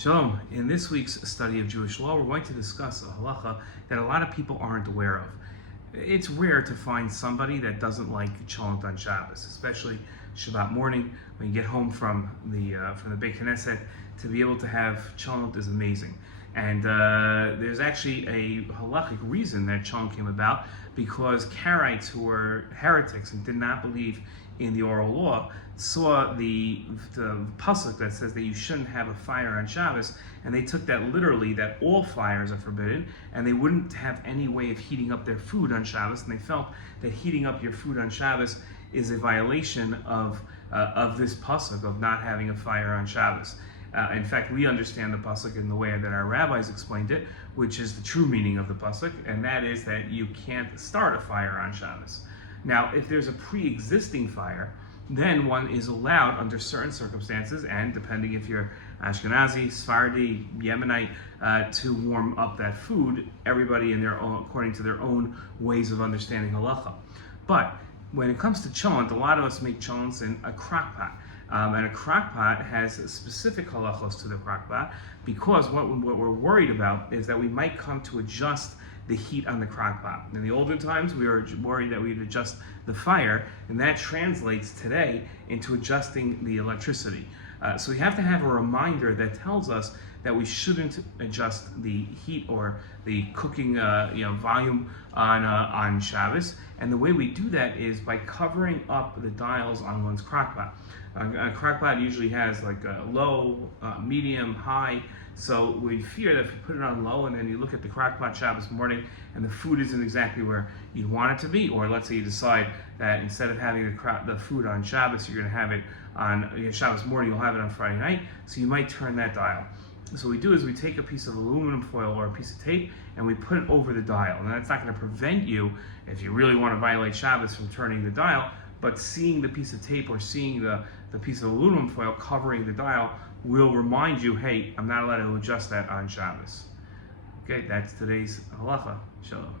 Shalom. In this week's study of Jewish law, we're going to discuss a halacha that a lot of people aren't aware of. It's rare to find somebody that doesn't like cholent on Shabbos, especially Shabbat morning when you get home from the Beit Knesset. To be able to have cholent is amazing. And there's actually a halachic reason that cholent came about, because Karaites who were heretics and did not believe in the oral law saw the pasuk that says that you shouldn't have a fire on Shabbos, and they took that literally, that all fires are forbidden, and they wouldn't have any way of heating up their food on Shabbos, and they felt that heating up your food on Shabbos is a violation of this pasuk of not having a fire on Shabbos. In fact, we understand the pasuk in the way that our rabbis explained it, which is the true meaning of the pasuk, and that is that you can't start a fire on Shabbos. Now, if there's a pre-existing fire, then one is allowed under certain circumstances, and depending if you're Ashkenazi, Sephardi, Yemenite, to warm up that food, everybody in their own, according to their own ways of understanding halacha. But when it comes to cholent, a lot of us make cholents in a crockpot. And a crockpot has specific halachos to the crockpot, because what we're worried about is that we might come to adjust the heat on the crockpot. In the olden times, we were worried that we'd adjust the fire, and that translates today into adjusting the electricity. So we have to have a reminder that tells us that we shouldn't adjust the heat or the cooking volume on Shabbos. And the way we do that is by covering up the dials on one's crockpot. A crockpot usually has like a low, medium, high. So we fear that if you put it on low and then you look at the crockpot Shabbos morning and the food isn't exactly where you want it to be, or let's say you decide that instead of having the food on Shabbos, you're going to have it on Shabbos morning, you'll have it on Friday night, so you might turn that dial. So what we do is we take a piece of aluminum foil or a piece of tape and we put it over the dial. And that's not going to prevent you, if you really want to violate Shabbos, from turning the dial, but seeing the piece of tape or seeing the piece of aluminum foil covering the dial will remind you, hey, I'm not allowed to adjust that on Shabbos. Okay, that's today's halacha. Shalom.